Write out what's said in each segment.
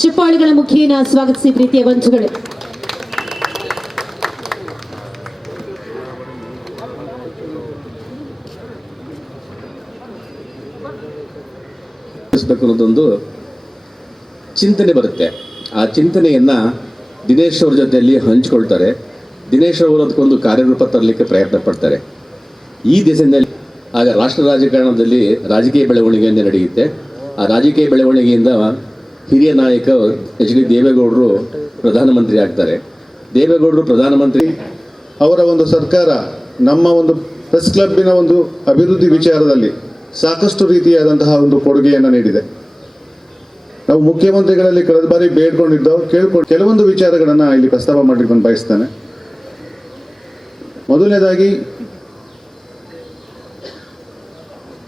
ಚಿಪ್ಪಾಳಿಗಳ ಮುಖೇನ ಸ್ವಾಗತಿಸಿ ಪ್ರೀತಿಯ ಬಂಧುಗಳೇ ಅನ್ನೋದೊಂದು ಚಿಂತನೆ ಬರುತ್ತೆ. ಆ ಚಿಂತನೆಯನ್ನ ದಿನೇಶ್ ಅವ್ರ ಜೊತೆಯಲ್ಲಿ ಹಂಚ್ಕೊಳ್ತಾರೆ. ದಿನೇಶ್ ಅವರು ಅದಕ್ಕೊಂದು ಕಾರ್ಯರೂಪ ತರಲಿಕ್ಕೆ ಪ್ರಯತ್ನ ಪಡ್ತಾರೆ. ಈ ದಿಸೆಯಲ್ಲಿ ಆಗ ರಾಷ್ಟ್ರ ರಾಜಕಾರಣದಲ್ಲಿ ರಾಜಕೀಯ ಬೆಳವಣಿಗೆಯಿಂದ ನಡೆಯುತ್ತೆ. ಆ ರಾಜಕೀಯ ಬೆಳವಣಿಗೆಯಿಂದ ಹಿರಿಯ ನಾಯಕ ಎಚ್ ಡಿ ದೇವೇಗೌಡರು ಪ್ರಧಾನಮಂತ್ರಿ ಆಗ್ತಾರೆ. ದೇವೇಗೌಡರು ಪ್ರಧಾನಮಂತ್ರಿ ಅವರ ಒಂದು ಸರ್ಕಾರ ನಮ್ಮ ಒಂದು ಪ್ರೆಸ್ ಕ್ಲಬ್ಬಿನ ಒಂದು ಅಭಿವೃದ್ಧಿ ವಿಚಾರದಲ್ಲಿ ಸಾಕಷ್ಟು ರೀತಿಯಾದಂತಹ ಒಂದು ಕೊಡುಗೆಯನ್ನು ನೀಡಿದೆ. ನಾವು ಮುಖ್ಯಮಂತ್ರಿಗಳಲ್ಲಿ ಕಳೆದ ಬಾರಿ ಬೇಡ್ಕೊಂಡಿದ್ದವು ಕೇಳ್ಕೊಂಡು ಕೆಲವೊಂದು ವಿಚಾರಗಳನ್ನು ಇಲ್ಲಿ ಪ್ರಸ್ತಾಪ ಮಾಡಲಿಕ್ಕೆ ಬಯಸ್ತೇನೆ. ಮೊದಲನೇದಾಗಿ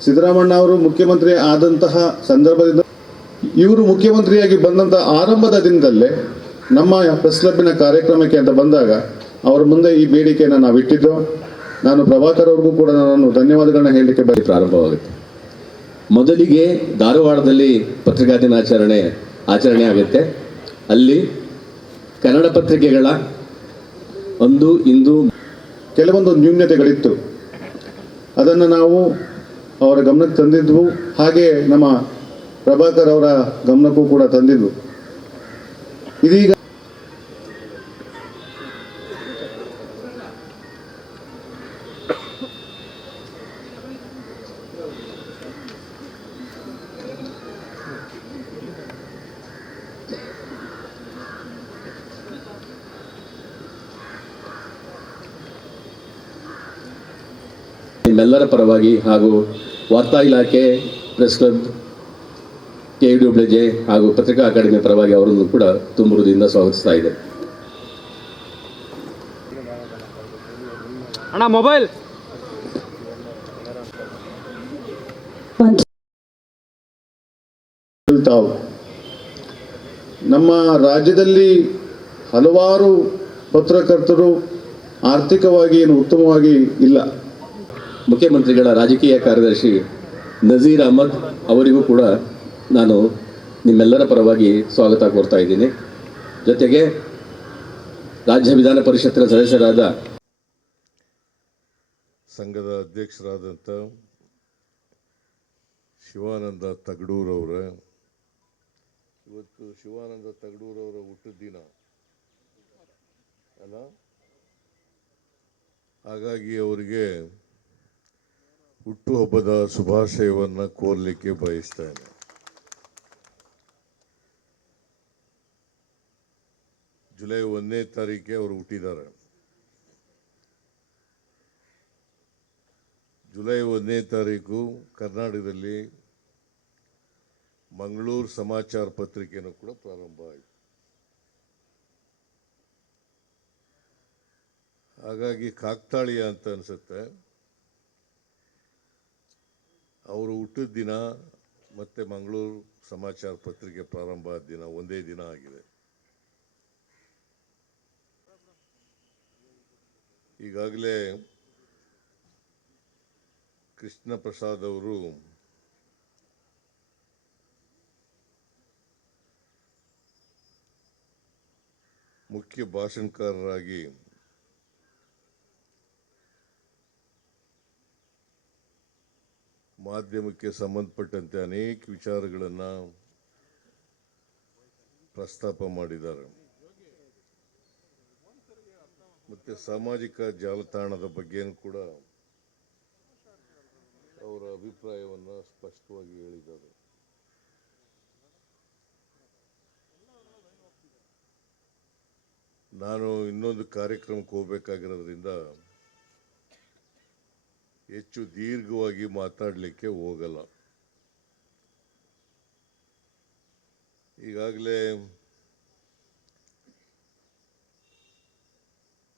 ಸಿದ್ದರಾಮಣ್ಣ ಅವರು ಮುಖ್ಯಮಂತ್ರಿ ಆದಂತಹ ಸಂದರ್ಭದಿಂದ, ಇವರು ಮುಖ್ಯಮಂತ್ರಿಯಾಗಿ ಬಂದಂಥ ಆರಂಭದ ದಿನದಲ್ಲೇ ನಮ್ಮ ಪ್ರೆಸ್ ಕ್ಲಬ್ಬಿನ ಕಾರ್ಯಕ್ರಮಕ್ಕೆ ಅಂತ ಬಂದಾಗ, ಅವರ ಮುಂದೆ ಈ ಬೇಡಿಕೆಯನ್ನು ನಾವು ಇಟ್ಟಿದ್ದೋ ನಾನು ಪ್ರಭಾಕರ್ ಅವ್ರಿಗೂ ಕೂಡ ನಾನು ಧನ್ಯವಾದಗಳನ್ನ ಹೇಳಲಿಕ್ಕೆ ಬರೀ ಪ್ರಾರಂಭವಾಗುತ್ತೆ. ಮೊದಲಿಗೆ ಧಾರವಾಡದಲ್ಲಿ ಪತ್ರಿಕಾ ದಿನಾಚರಣೆ ಆಚರಣೆ ಆಗುತ್ತೆ ಅಲ್ಲಿ ಕನ್ನಡ ಪತ್ರಿಕೆಗಳ ಒಂದು ಇಂದು ಕೆಲವೊಂದು ನ್ಯೂನ್ಯತೆಗಳಿತ್ತು ಅದನ್ನು ನಾವು ಅವರ ಗಮನಕ್ಕೆ ತಂದಿದ್ವು. ಹಾಗೆ ನಮ್ಮ ಪ್ರಭಾಕರ್ ಅವರ ಗಮನಕ್ಕೂ ಕೂಡ ತಂದಿದ್ವು. ಇದೀಗ ನಿಮ್ಮೆಲ್ಲರ ಪರವಾಗಿ ಹಾಗೂ ವಾರ್ತಾ ಇಲಾಖೆ press club K W J ಹಾಗೂ ಪತ್ರಿಕಾ ಅಕಾಡೆಮಿ ಪರವಾಗಿ ಅವರನ್ನು ಕೂಡ ತುಂಬುರುದಿಂದ ಹೃದಯದಿಂದ ಸ್ವಾಗತಿಸ್ತಾ ಇದೆ. ಅಣ್ಣ ಮೊಬೈಲ್. ತಾವು. ನಮ್ಮ ರಾಜ್ಯದಲ್ಲಿ ಹಲವಾರು ಪತ್ರಕರ್ತರು ಆರ್ಥಿಕವಾಗಿ ಏನು ಉತ್ತಮವಾಗಿ ಇಲ್ಲ. ಮುಖ್ಯಮಂತ್ರಿಗಳ ರಾಜಕೀಯ ಕಾರ್ಯದರ್ಶಿ ನಜೀರ್ ಅಹಮದ್ ಅವರಿಗೂ ಕೂಡ ನಾನು ನಿಮ್ಮೆಲ್ಲರ ಪರವಾಗಿ ಸ್ವಾಗತ ಕೋರ್ತಾ ಇದ್ದೀನಿ. ಜೊತೆಗೆ ರಾಜ್ಯ ವಿಧಾನ ಪರಿಷತ್ತಿನ ಸದಸ್ಯರಾದ ಸಂಘದ ಅಧ್ಯಕ್ಷರಾದಂಥ ಶಿವಾನಂದ ತಗಡೂರವರ ಇವತ್ತು ಶಿವಾನಂದ ತಗಡೂರವರ ಹುಟ್ಟಿದ ದಿನ. ಅಲ್ಲ? ಹಾಗಾಗಿ ಅವರಿಗೆ ಹುಟ್ಟುಹಬ್ಬದ ಶುಭಾಶಯವನ್ನು ಕೋರಲಿಕ್ಕೆ ಬಯಸ್ತೇನೆ. ಜುಲೈ ಒಂದನೇ ತಾರೀಕಿಗೆ ಅವರು ಹುಟ್ಟಿದ್ದಾರೆ. ಜುಲೈ ಒಂದನೇ ತಾರೀಕು ಕರ್ನಾಟಕದಲ್ಲಿ ಮಂಗಳೂರು ಸಮಾಚಾರ ಪತ್ರಿಕೆಯನ್ನು ಕೂಡ ಪ್ರಾರಂಭ ಆಯಿತು. ಹಾಗಾಗಿ ಕಾಕ್ತಾಳೀಯ ಅಂತ ಅನಿಸುತ್ತೆ. ಅವರು ಹುಟ್ಟಿದ ದಿನ ಮತ್ತೆ ಮಂಗಳೂರು ಸಮಾಚಾರ ಪತ್ರಿಕೆ ಪ್ರಾರಂಭ ಆದ ದಿನ ಒಂದೇ ದಿನ ಆಗಿದೆ. ಈಗಾಗಲೇ ಕೃಷ್ಣ ಪ್ರಸಾದ್ ಅವರು ಮುಖ್ಯ ಭಾಷಣಕಾರರಾಗಿ ಮಾಧ್ಯಮಕ್ಕೆ ಸಂಬಂಧಪಟ್ಟಂತೆ ಅನೇಕ ವಿಚಾರಗಳನ್ನು ಪ್ರಸ್ತಾಪ ಮಾಡಿದ್ದಾರೆ. ಮತ್ತು ಸಾಮಾಜಿಕ ಜಾಲತಾಣದ ಬಗ್ಗೆಯೂ ಕೂಡ ಅವರ ಅಭಿಪ್ರಾಯವನ್ನು ಸ್ಪಷ್ಟವಾಗಿ ಹೇಳಿದ್ದಾರೆ. ನಾನು ಇನ್ನೊಂದು ಕಾರ್ಯಕ್ರಮಕ್ಕೆ ಹೋಗ್ಬೇಕಾಗಿರೋದ್ರಿಂದ ಹೆಚ್ಚು ದೀರ್ಘವಾಗಿ ಮಾತಾಡಲಿಕ್ಕೆ ಹೋಗಲ್ಲ. ಈಗಾಗಲೇ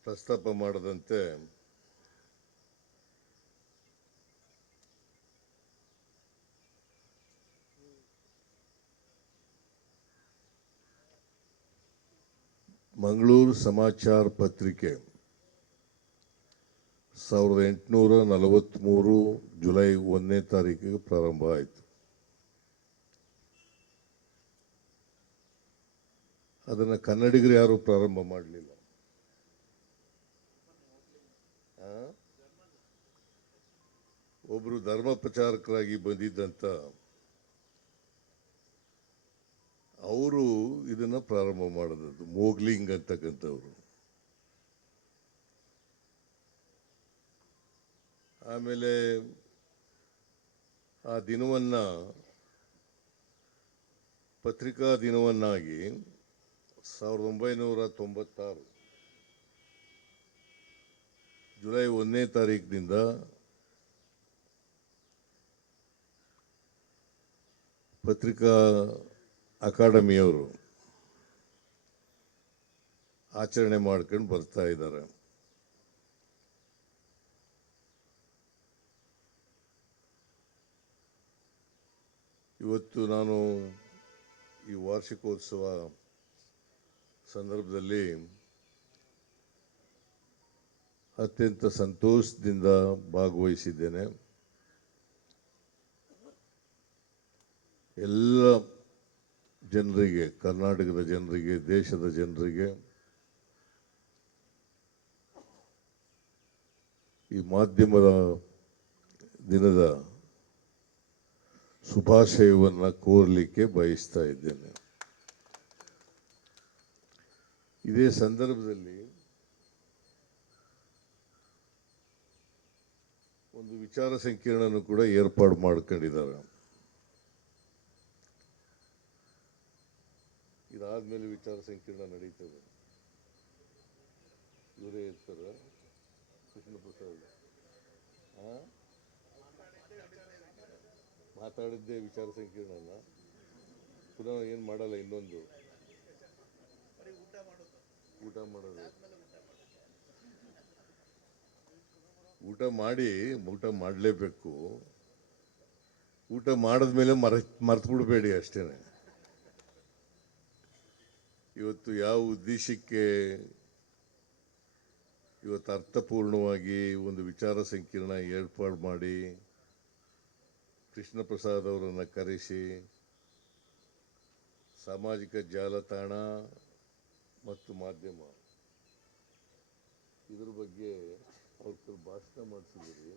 ಪ್ರಸ್ತಾಪ ಮಾಡದಂತೆ ಮಂಗಳೂರು ಸಮಾಚಾರ ಪತ್ರಿಕೆ ಸಾವಿರದ ಎಂಟುನೂರ ನಲವತ್ತ್ಮೂರು ಜುಲೈ ಒಂದನೇ ತಾರೀಕಿಗೆ ಪ್ರಾರಂಭ ಆಯಿತು. ಅದನ್ನು ಕನ್ನಡಿಗರು ಯಾರೂ ಪ್ರಾರಂಭ ಮಾಡಲಿಲ್ಲ. ಒಬ್ಬರು ಧರ್ಮ ಪ್ರಚಾರಕರಾಗಿ ಬಂದಿದ್ದಂಥ ಅವರು ಇದನ್ನ ಪ್ರಾರಂಭ ಮಾಡಿದದ್ದು, ಮೋಗ್ಲಿಂಗ್ ಅಂತಕ್ಕಂಥವ್ರು. ಆಮೇಲೆ ಆ ದಿನವನ್ನು, ಪತ್ರಿಕಾ ದಿನವನ್ನಾಗಿ ಸಾವಿರದ ಒಂಬೈನೂರ ತೊಂಬತ್ತಾರು ಜುಲೈ ಒಂದನೇ ತಾರೀಕಿನಿಂದ ಪತ್ರಿಕಾ ಅಕಾಡೆಮಿಯವರು ಆಚರಣೆ ಮಾಡ್ಕೊಂಡು ಬರ್ತಾ ಇದ್ದಾರೆ. ಇವತ್ತು ನಾನು ಈ ವಾರ್ಷಿಕೋತ್ಸವ ಸಂದರ್ಭದಲ್ಲಿ ಅತ್ಯಂತ ಸಂತೋಷದಿಂದ ಭಾಗವಹಿಸಿದ್ದೇನೆ. ಎಲ್ಲ ಜನರಿಗೆ, ಕರ್ನಾಟಕದ ಜನರಿಗೆ, ದೇಶದ ಜನರಿಗೆ ಈ ಮಾಧ್ಯಮದ ದಿನದ ಶುಭಾಶಯವನ್ನು ಕೋರಲಿಕ್ಕೆ ಬಯಸ್ತಾ ಇದ್ದೇನೆ. ಇದೇ ಸಂದರ್ಭದಲ್ಲಿ ಒಂದು ವಿಚಾರ ಸಂಕೀರ್ಣ ಕೂಡ ಏರ್ಪಾಡು ಮಾಡ್ಕೊಂಡಿದ್ದಾರೆ. ಇದಾದ್ಮೇಲೆ ವಿಚಾರ ಸಂಕೀರ್ಣ ನಡೀತದೆ. ಇವರೇ ಇರ್ತಾರೆ. ಕೃಷ್ಣ ಪ್ರಸಾದ್ ಆ? ಮಾತಾಡಿದ್ದೆ ವಿಚಾರ ಸಂಕಿರಣನ ಪುನಃ ಏನು ಮಾಡಲ್ಲ ಇನ್ನೊಂದು. ಊಟ ಮಾಡೋದು. ಊಟ ಮಾಡಿ, ಊಟ ಮಾಡಲೇಬೇಕು. ಊಟ ಮಾಡಿದ್ಮೇಲೆ ಮರ ಮರ್ತು ಬಿಡಬೇಡಿ ಅಷ್ಟೇನೆ. ಇವತ್ತು ಯಾವ ಉದ್ದೇಶಕ್ಕೆ ಇವತ್ತು ಅರ್ಥಪೂರ್ಣವಾಗಿ ಒಂದು ವಿಚಾರ ಸಂಕಿರಣ ಏರ್ಪಾಡು ಮಾಡಿ ಕೃಷ್ಣ ಪ್ರಸಾದ್ ಅವರನ್ನು ಕರೆಸಿ, ಸಾಮಾಜಿಕ ಜಾಲತಾಣ ಮತ್ತು ಮಾಧ್ಯಮ, ಇದ್ರ ಬಗ್ಗೆ ಅವ್ರ ಭಾಷಣ ಮಾಡಿಸಿದ್ರಿ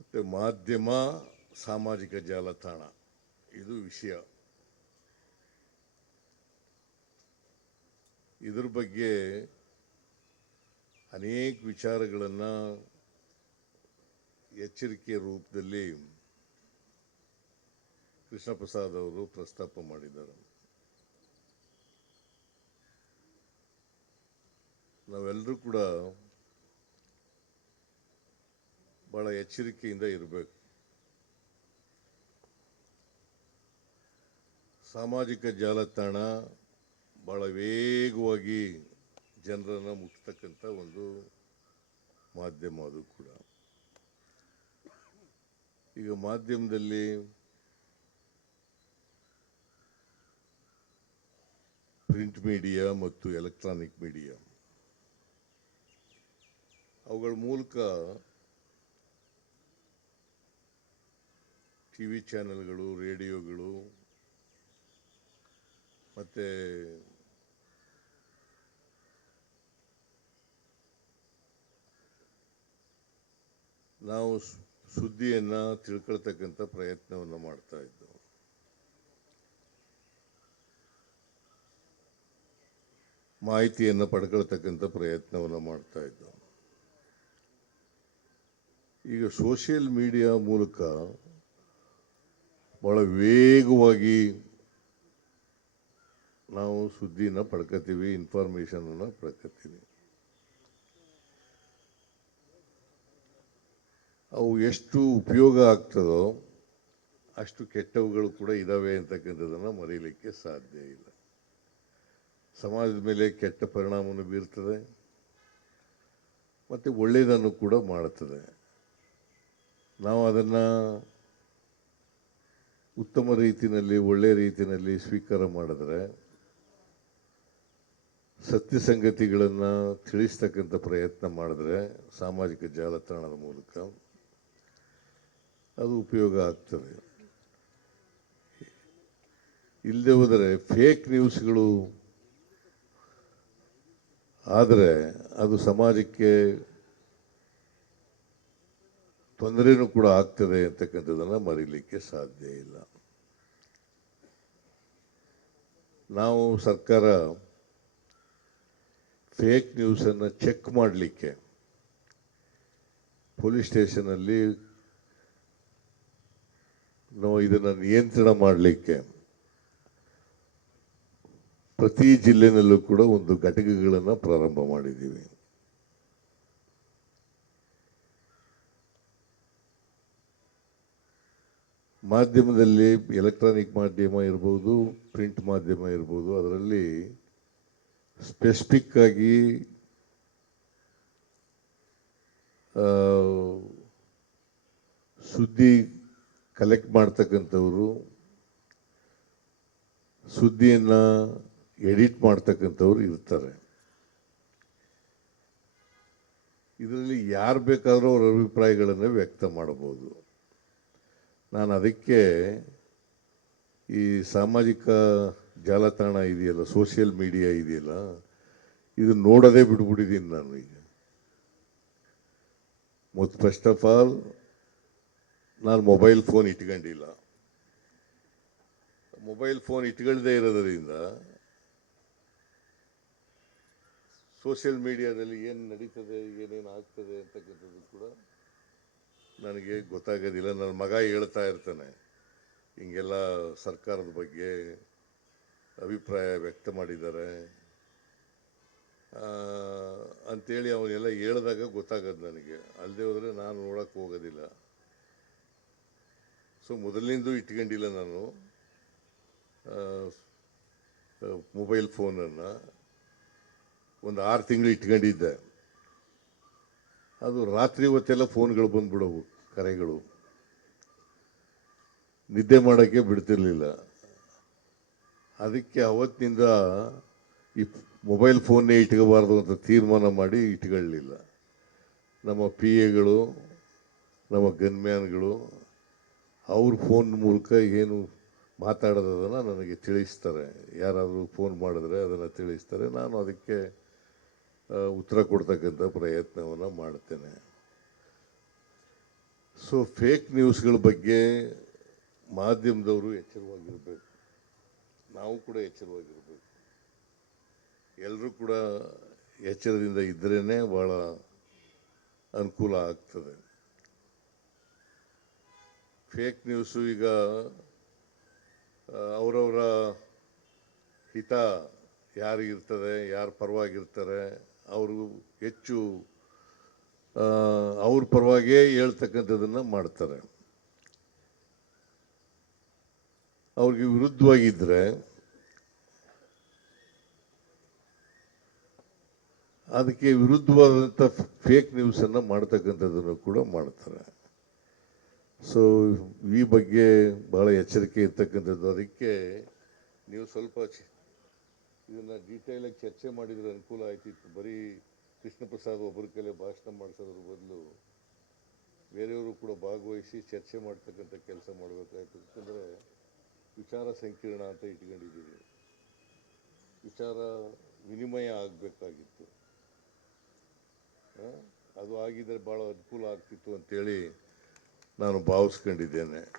ಮತ್ತೆ ಮಾಧ್ಯಮ, ಸಾಮಾಜಿಕ ಜಾಲತಾಣ, ಇದು ವಿಷಯ. ಇದ್ರ ಬಗ್ಗೆ ಅನೇಕ ವಿಚಾರಗಳನ್ನು ಎಚ್ಚರಿಕೆಯ ರೂಪದಲ್ಲಿ ಕೃಷ್ಣ ಪ್ರಸಾದ್ ಅವರು ಪ್ರಸ್ತಾಪ ಮಾಡಿದ್ದಾರೆ. ನಾವೆಲ್ಲರೂ ಕೂಡ ಬಹಳ ಎಚ್ಚರಿಕೆಯಿಂದ ಇರಬೇಕು. ಸಾಮಾಜಿಕ ಜಾಲತಾಣ ಬಹಳ ವೇಗವಾಗಿ ಜನರನ್ನು ಮುಟ್ತಕ್ಕಂಥ ಒಂದು ಮಾಧ್ಯಮ ಅದು ಕೂಡ. ಈಗ ಮಾಧ್ಯಮದಲ್ಲಿ ಪ್ರಿಂಟ್ ಮೀಡಿಯಾ ಮತ್ತು ಎಲೆಕ್ಟ್ರಾನಿಕ್ ಮೀಡಿಯಾ ಅವುಗಳ ಮೂಲಕ ಟಿ ವಿ ಚಾನೆಲ್ಗಳು ರೇಡಿಯೋಗಳು ಮತ್ತು ನಾವು ಸುದ್ದಿಯನ್ನ ತಿಳ್ಕೊಳ್ತಕ್ಕಂಥ ಪ್ರಯತ್ನವನ್ನು ಮಾಡ್ತಾ ಇದ್ದವು ಮಾಹಿತಿಯನ್ನು ಪಡ್ಕೊಳ್ತಕ್ಕಂಥ ಪ್ರಯತ್ನವನ್ನು ಮಾಡ್ತಾ ಇದ್ದವು ಈಗ ಸೋಷಿಯಲ್ ಮೀಡಿಯಾ ಮೂಲಕ ಬಹಳ ವೇಗವಾಗಿ ನಾವು ಸುದ್ದಿನ ಪಡ್ಕೋತೀವಿ, ಇನ್ಫಾರ್ಮೇಷನನ್ನು ಪಡ್ಕೋತೀವಿ. ಅವು ಎಷ್ಟು ಉಪಯೋಗ ಆಗ್ತದೋ ಅಷ್ಟು ಕೆಟ್ಟವುಗಳು ಕೂಡ ಇದ್ದಾವೆ ಅಂತಕ್ಕಂಥದ್ದನ್ನು ಮರೀಲಿಕ್ಕೆ ಸಾಧ್ಯ ಇಲ್ಲ. ಸಮಾಜದ ಮೇಲೆ ಕೆಟ್ಟ ಪರಿಣಾಮವನ್ನು ಬೀರ್ತದೆ, ಮತ್ತು ಒಳ್ಳೆಯದನ್ನು ಕೂಡ ಮಾಡುತ್ತದೆ. ನಾವು ಅದನ್ನು ಉತ್ತಮ ರೀತಿಯಲ್ಲಿ ಒಳ್ಳೆಯ ರೀತಿಯಲ್ಲಿ ಸ್ವೀಕಾರ ಮಾಡಿದ್ರೆ ಸತ್ಯ ಸಂಗತಿಗಳನ್ನು ತಿಳಿಸ್ತಕ್ಕಂಥ ಪ್ರಯತ್ನ ಮಾಡಿದ್ರೆ ಸಾಮಾಜಿಕ ಜಾಲತಾಣದ ಮೂಲಕ ಅದು ಉಪಯೋಗ ಆಗ್ತದೆ. ಇಲ್ಲದೆ ಹೋದರೆ ಫೇಕ್ ನ್ಯೂಸ್ಗಳು ಆದರೆ ಅದು ಸಮಾಜಕ್ಕೆ ತೊಂದರೆನೂ ಕೂಡ ಆಗ್ತದೆ ಅಂತಕ್ಕಂಥದ್ದನ್ನು ಮರೀಲಿಕ್ಕೆ ಸಾಧ್ಯ ಇಲ್ಲ. ನಾವು ಸರ್ಕಾರ ಫೇಕ್ ನ್ಯೂಸನ್ನು ಚೆಕ್ ಮಾಡಲಿಕ್ಕೆ ಪೊಲೀಸ್ ಸ್ಟೇಷನಲ್ಲಿ ನಾವು ಇದನ್ನು ನಿಯಂತ್ರಣ ಮಾಡಲಿಕ್ಕೆ ಪ್ರತಿ ಜಿಲ್ಲೆನಲ್ಲೂ ಕೂಡ ಒಂದು ಘಟಕಗಳನ್ನು ಪ್ರಾರಂಭ ಮಾಡಿದ್ದೀವಿ. ಮಾಧ್ಯಮದಲ್ಲಿ ಎಲೆಕ್ಟ್ರಾನಿಕ್ ಮಾಧ್ಯಮ ಇರ್ಬೋದು, ಪ್ರಿಂಟ್ ಮಾಧ್ಯಮ ಇರ್ಬೋದು, ಅದರಲ್ಲಿ ಸ್ಪೆಸಿಫಿಕ್ ಆಗಿ ಸುದ್ದಿ ಕಲೆಕ್ಟ್ ಮಾಡ್ತಕ್ಕಂಥವ್ರು, ಸುದ್ದಿಯನ್ನು ಎಡಿಟ್ ಮಾಡ್ತಕ್ಕಂಥವ್ರು ಇರ್ತಾರೆ. ಇದರಲ್ಲಿ ಯಾರು ಬೇಕಾದರೂ ಅವ್ರ ಅಭಿಪ್ರಾಯಗಳನ್ನು ವ್ಯಕ್ತ ಮಾಡಬಹುದು. ನಾನು ಅದಕ್ಕೆ ಈ ಸಾಮಾಜಿಕ ಜಾಲತಾಣ ಇದೆಯಲ್ಲ ಸೋಷಿಯಲ್ ಮೀಡಿಯಾ ಇದೆಯಲ್ಲ, ಇದು ನೋಡೋದೇ ಬಿಟ್ಬಿಟ್ಟಿದ್ದೀನಿ ನಾನು ಈಗ ಮತ್ತು ಫಸ್ಟ್ ಆಫ್ ಆಲ್ ನಾನು ಮೊಬೈಲ್ ಫೋನ್ ಇಟ್ಕೊಂಡಿಲ್ಲ. ಮೊಬೈಲ್ ಫೋನ್ ಇಟ್ಕೊಳ್ಳದೇ ಇರೋದರಿಂದ ಸೋಷಿಯಲ್ ಮೀಡಿಯಾದಲ್ಲಿ ಏನು ನಡೀತದೆ, ಏನೇನು ಆಗ್ತದೆ ಅಂತಕ್ಕಂಥದ್ದು ಕೂಡ ನನಗೆ ಗೊತ್ತಾಗೋದಿಲ್ಲ. ನನ್ನ ಮಗ ಹೇಳ್ತಾ ಇರ್ತಾನೆ, ಹಿಂಗೆಲ್ಲ ಸರ್ಕಾರದ ಬಗ್ಗೆ ಅಭಿಪ್ರಾಯ ವ್ಯಕ್ತ ಮಾಡಿದ್ದಾರೆ. ಅಂಥೇಳಿ ಅವನ್ನೆಲ್ಲ ಹೇಳಿದಾಗ ಗೊತ್ತಾಗೋದು ನನಗೆ. ಅಲ್ಲದೆ ಹೋದರೆ ನಾನು ನೋಡೋಕ್ಕೆ ಹೋಗೋದಿಲ್ಲ. ಸೊ ಮೊದಲಿನಿಂದ ಇಟ್ಕೊಂಡಿಲ್ಲ ನಾನು. ಮೊಬೈಲ್ ಫೋನನ್ನು ಒಂದು ಆರು ತಿಂಗಳು ಇಟ್ಕೊಂಡಿದ್ದೆ. ಅದು ರಾತ್ರಿ ಹೊತ್ತೆಲ್ಲ ಫೋನ್ಗಳು ಬಂದ್ಬಿಡವು, ಕರೆಗಳು. ನಿದ್ದೆ ಮಾಡೋಕ್ಕೆ ಬಿಡ್ತಿರ್ಲಿಲ್ಲ. ಅದಕ್ಕೆ ಅವತ್ತಿನಿಂದ ಈ ಮೊಬೈಲ್ ಫೋನ್ನೇ ಇಟ್ಕೋಬಾರ್ದು ಅಂತ ತೀರ್ಮಾನ ಮಾಡಿ ಇಟ್ಕೊಳ್ಳಲಿಲ್ಲ ನಮ್ಮ ಪಿ ಎಗಳು, ನಮ್ಮ ಗನ್ಮ್ಯಾನ್ಗಳು ಅವ್ರ ಫೋನ್ ಮೂಲಕ ಏನು ಮಾತಾಡೋದನ್ನು ನನಗೆ ತಿಳಿಸ್ತಾರೆ. ಯಾರಾದರೂ ಫೋನ್ ಮಾಡಿದ್ರೆ ಅದನ್ನು ತಿಳಿಸ್ತಾರೆ. ನಾನು ಅದಕ್ಕೆ ಉತ್ತರ ಕೊಡ್ತಕ್ಕಂಥ ಪ್ರಯತ್ನವನ್ನು ಮಾಡ್ತೇನೆ. ಸೊ ಫೇಕ್ ನ್ಯೂಸ್ಗಳ ಬಗ್ಗೆ ಮಾಧ್ಯಮದವರು ಎಚ್ಚರವಾಗಿರಬೇಕು. ನಾವು ಕೂಡ ಎಚ್ಚರವಾಗಿರಬೇಕು. ಎಲ್ಲರೂ ಕೂಡ ಎಚ್ಚರದಿಂದ ಇದ್ರೇ ಭಾಳ ಅನುಕೂಲ ಆಗ್ತದೆ. ಫೇಕ್ ನ್ಯೂಸು ಈಗ ಅವರವರ ಹಿತ ಯಾರಿಗಿರ್ತದೆ, ಯಾರು ಪರವಾಗಿರ್ತಾರೆ ಅವರು ಹೆಚ್ಚು ಅವ್ರ ಪರವಾಗೇ ಹೇಳ್ತಕ್ಕಂಥದ್ದನ್ನು ಮಾಡ್ತಾರೆ. ಅವ್ರಿಗೆ ವಿರುದ್ಧವಾಗಿದ್ದರೆ ಅದಕ್ಕೆ ವಿರುದ್ಧವಾದಂಥ ಫೇಕ್ ನ್ಯೂಸನ್ನು ಮಾಡ್ತಕ್ಕಂಥದ್ದನ್ನು ಕೂಡ ಮಾಡ್ತಾರೆ. ಸೊ ಈ ಬಗ್ಗೆ ಬಹಳ ಎಚ್ಚರಿಕೆ ಇರ್ತಕ್ಕಂಥದ್ದು. ಅದಕ್ಕೆ ನೀವು ಸ್ವಲ್ಪ ಇದನ್ನು ಡೀಟೇಲ್ ಡೀಟೇಲಾಗಿ ಚರ್ಚೆ ಮಾಡಿದರೆ ಅನುಕೂಲ ಆಯ್ತಿತ್ತು. ಬರೀ ಕೃಷ್ಣ ಪ್ರಸಾದ್ ಒಬ್ಬರ ಕೈಲೇ ಭಾಷಣ ಮಾಡಿಸೋದ್ರ ಬದಲು ಬೇರೆಯವರು ಕೂಡ ಭಾಗವಹಿಸಿ ಚರ್ಚೆ ಮಾಡ್ತಕ್ಕಂಥ ಕೆಲಸ ಮಾಡಬೇಕಾಯ್ತು. ಯಾಕಂದರೆ ವಿಚಾರ ಸಂಕಿರಣ ಅಂತ ಇಟ್ಕೊಂಡಿದ್ದೀವಿ. ವಿಚಾರ ವಿನಿಮಯ ಆಗಬೇಕಾಗಿತ್ತು. ಅದು ಆಗಿದ್ದರೆ ಭಾಳ ಅನುಕೂಲ ಆಗ್ತಿತ್ತು ಅಂತೇಳಿ ನಾನು ಭಾವಿಸ್ಕೊಂಡಿದ್ದೇನೆ.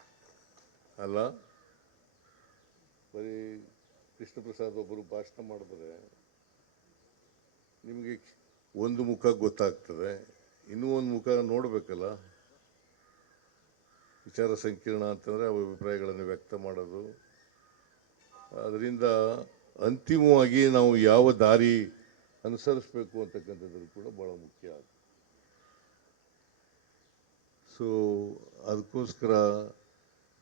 ಅಲ್ಲ? ಬರೀ ಕೃಷ್ಣ ಪ್ರಸಾದ್ ಒಬ್ಬರು ಭಾಷಣ ಮಾಡಿದ್ರೆ ನಿಮಗೆ ಒಂದು ಮುಖ ಗೊತ್ತಾಗ್ತದೆ. ಇನ್ನೂ ಒಂದು ಮುಖ ನೋಡಬೇಕಲ್ಲ? ವಿಚಾರ ಸಂಕೀರ್ಣ ಅಂತಂದರೆ ಅಭಿಪ್ರಾಯಗಳನ್ನು ವ್ಯಕ್ತ ಮಾಡೋದು. ಅದರಿಂದ ಅಂತಿಮವಾಗಿ ನಾವು ಯಾವ ದಾರಿ ಅನುಸರಿಸಬೇಕು ಅಂತಕ್ಕಂಥದ್ದು ಕೂಡ ಭಾಳ ಮುಖ್ಯ ಆಗ್ತದೆ. ಸೊ ಅದಕ್ಕೋಸ್ಕರ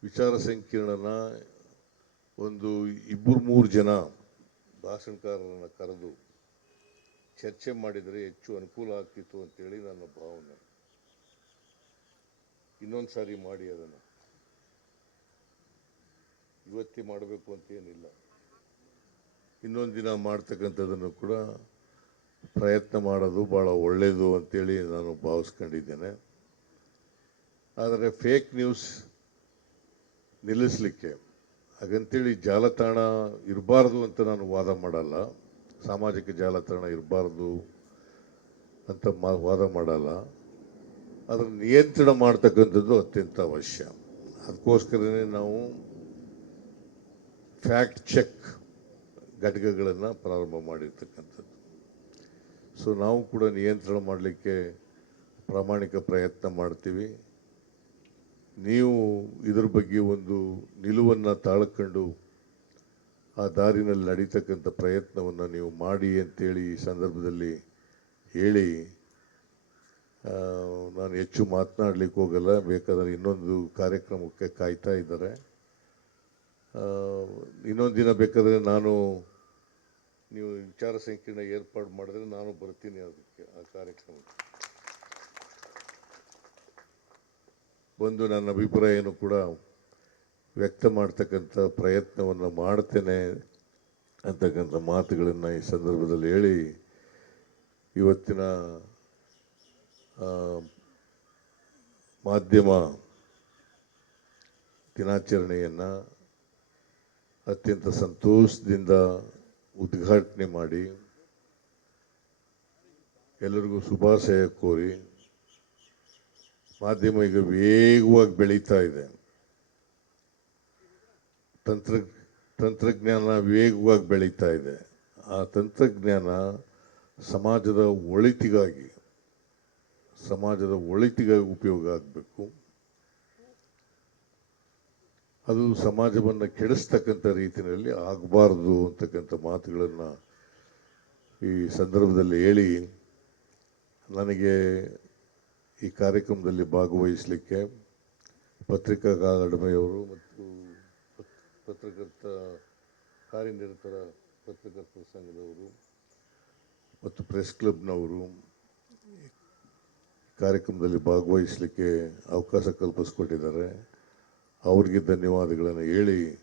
ವಿಚಾರ ಸಂಕಿರಣನ ಒಂದು ಇಬ್ಬರು ಮೂರು ಜನ ಭಾಷಣಕಾರರನ್ನು ಕರೆದು ಚರ್ಚೆ ಮಾಡಿದರೆ ಹೆಚ್ಚು ಅನುಕೂಲ ಆಗ್ತಿತ್ತು ಅಂತೇಳಿ ನನ್ನ ಭಾವನೆ. ಇನ್ನೊಂದು ಸಾರಿ ಮಾಡಿ ಅದನ್ನು. ಇವತ್ತೇ ಮಾಡಬೇಕು ಅಂತೇನಿಲ್ಲ ಇನ್ನೊಂದು ದಿನ ಮಾಡ್ತಕ್ಕಂಥದ್ದನ್ನು ಕೂಡ ಪ್ರಯತ್ನ ಮಾಡೋದು ಭಾಳ ಒಳ್ಳೆಯದು ಅಂತೇಳಿ ನಾನು ಭಾವಿಸ್ಕೊಂಡಿದ್ದೇನೆ. ಆದರೆ ಫೇಕ್ ನ್ಯೂಸ್ ನಿಲ್ಲಿಸಲಿಕ್ಕೆ, ಹಾಗಂತೇಳಿ ಜಾಲತಾಣ ಇರಬಾರ್ದು ಅಂತ ನಾನು ವಾದ ಮಾಡಲ್ಲ. ಸಾಮಾಜಿಕ ಜಾಲತಾಣ ಇರಬಾರ್ದು ಅಂತ ಮಾ, ವಾದ ಮಾಡಲ್ಲ. ಅದರ ನಿಯಂತ್ರಣ ಮಾಡ್ತಕ್ಕಂಥದ್ದು ಅತ್ಯಂತ ಅವಶ್ಯ. ಅದಕ್ಕೋಸ್ಕರನೇ ನಾವು ಫ್ಯಾಕ್ಟ್ ಚೆಕ್ ಘಟಕಗಳನ್ನು ಪ್ರಾರಂಭ ಮಾಡಿರ್ತಕ್ಕಂಥದ್ದು. ಸೊ ನಾವು ಕೂಡ ನಿಯಂತ್ರಣ ಮಾಡಲಿಕ್ಕೆ ಪ್ರಾಮಾಣಿಕ ಪ್ರಯತ್ನ ಮಾಡ್ತೀವಿ. ನೀವು ಇದ್ರ ಬಗ್ಗೆ ಒಂದು ನಿಲುವನ್ನು ತಾಳ್ಕೊಂಡು ಆ ದಾರಿನಲ್ಲಿ ನಡೀತಕ್ಕಂಥ ಪ್ರಯತ್ನವನ್ನು ನೀವು ಮಾಡಿ ಅಂತೇಳಿ ಈ ಸಂದರ್ಭದಲ್ಲಿ ಹೇಳಿ ನಾನು ಹೆಚ್ಚು ಮಾತನಾಡಲಿಕ್ಕೆ ಹೋಗಲ್ಲ, ಬೇಕಾದರೆ ಇನ್ನೊಂದು ಕಾರ್ಯಕ್ರಮಕ್ಕೆ ಕಾಯ್ತಾ ಇದ್ದಾರೆ. ಇನ್ನೊಂದು ದಿನ ಬೇಕಾದರೆ ನಾನು ನೀವು ವಿಚಾರ ಸಂಕಿರಣ ಏರ್ಪಾಡು ಮಾಡಿದ್ರೆ ನಾನು ಬರ್ತೀನಿ ಅದಕ್ಕೆ ಆ ಕಾರ್ಯಕ್ರಮಕ್ಕೆ. ಬಂದು ನನ್ನ ಅಭಿಪ್ರಾಯನೂ ಕೂಡ ವ್ಯಕ್ತ ಮಾಡ್ತಕ್ಕಂಥ ಪ್ರಯತ್ನವನ್ನು ಮಾಡ್ತೇನೆ ಅಂತಕ್ಕಂಥ ಮಾತುಗಳನ್ನು ಈ ಸಂದರ್ಭದಲ್ಲಿ ಹೇಳಿ ಇವತ್ತಿನ ಮಾಧ್ಯಮ ದಿನಾಚರಣೆಯನ್ನು ಅತ್ಯಂತ ಸಂತೋಷದಿಂದ ಉದ್ಘಾಟನೆ ಮಾಡಿ, ಎಲ್ಲರಿಗೂ ಶುಭಾಶಯ ಕೋರಿ ಮಾಧ್ಯಮ ಈಗ ವೇಗವಾಗಿ ಬೆಳೀತಾ ಇದೆ. ತಂತ್ರ, ತಂತ್ರಜ್ಞಾನ ವೇಗವಾಗಿ ಬೆಳೀತಾ ಇದೆ. ಆ ತಂತ್ರಜ್ಞಾನ ಸಮಾಜದ ಒಳಿತಿಗಾಗಿ ಸಮಾಜದ ಒಳಿತಿಗಾಗಿ ಉಪಯೋಗ ಆಗಬೇಕು. ಅದು ಸಮಾಜವನ್ನು ಕೆಡಿಸ್ತಕ್ಕಂಥ ರೀತಿಯಲ್ಲಿ ಆಗಬಾರ್ದು ಅಂತಕ್ಕಂಥ ಮಾತುಗಳನ್ನು ಈ ಸಂದರ್ಭದಲ್ಲಿ ಹೇಳಿ, ನನಗೆ ಈ ಕಾರ್ಯಕ್ರಮದಲ್ಲಿ ಭಾಗವಹಿಸಲಿಕ್ಕೆ ಪತ್ರಿಕಾ ಅಕಾಡೆಮಿಯವರು ಮತ್ತು ಪತ್- ಪತ್ರಕರ್ತ, ಕಾರ್ಯನಿರತರ ಪತ್ರಕರ್ತರ ಸಂಘದವರು ಮತ್ತು ಪ್ರೆಸ್ ಕ್ಲಬ್ನವರು ಕಾರ್ಯಕ್ರಮದಲ್ಲಿ ಭಾಗವಹಿಸಲಿಕ್ಕೆ ಅವಕಾಶ ಕಲ್ಪಿಸ್ಕೊಟ್ಟಿದ್ದಾರೆ. ಅವ್ರಿಗೆ ಧನ್ಯವಾದಗಳನ್ನು ಹೇಳಿ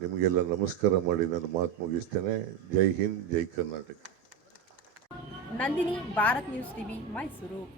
ನಿಮಗೆಲ್ಲ ನಮಸ್ಕಾರ ಮಾಡಿ ನಾನು ಮಾತು ಮುಗಿಸ್ತೇನೆ. Jai Hind, Jai Karnataka. Nandini, Bharat news TV, Mysuru.